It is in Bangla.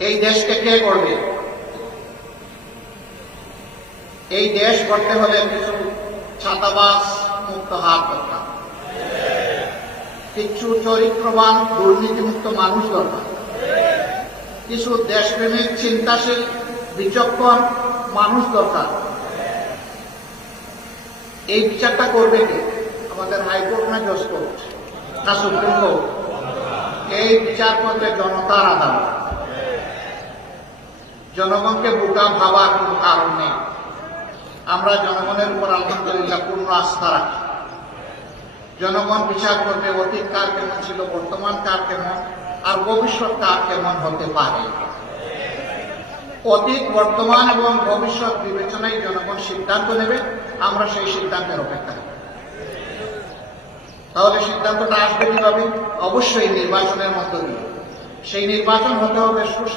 এই দেশকে কে করবে? এই দেশ করতে হলে কিছু ছাতাবাস মুক্ত হাত দরকার, কিছু চরিত্রবান দুর্নীতিমুক্ত মানুষ দরকার, কিছু দেশপ্রেমিক চিন্তাশীল বিচক্ষণ মানুষ দরকার। এই বিচারটা করবে কে? আমাদের হাইকোর্ট না জজ কোর্ট না সুপ্রিম কোর্ট? এই বিচার করবে জনতার আদালত। জনগণকে বোকা ভাবার কোন কারণ নেই। আমরা জনগণের উপর আলহামদুলিল্লাহ পূর্ণ আস্থা রাখি। জনগণ বিচার করবে অতীত কার কেমন ছিল, বর্তমান কার কেমন, আর ভবিষ্যৎ কার কেমন হতে পারে। অতীত, বর্তমান এবং ভবিষ্যৎ বিবেচনায় জনগণ সিদ্ধান্ত নেবে। আমরা সেই সিদ্ধান্তের অপেক্ষা করি। তাহলে সিদ্ধান্তটা আসবে কিভাবে? অবশ্যই নির্বাচনের মধ্য দিয়ে। সেই নির্বাচন হতে হবে সুষ্ঠু।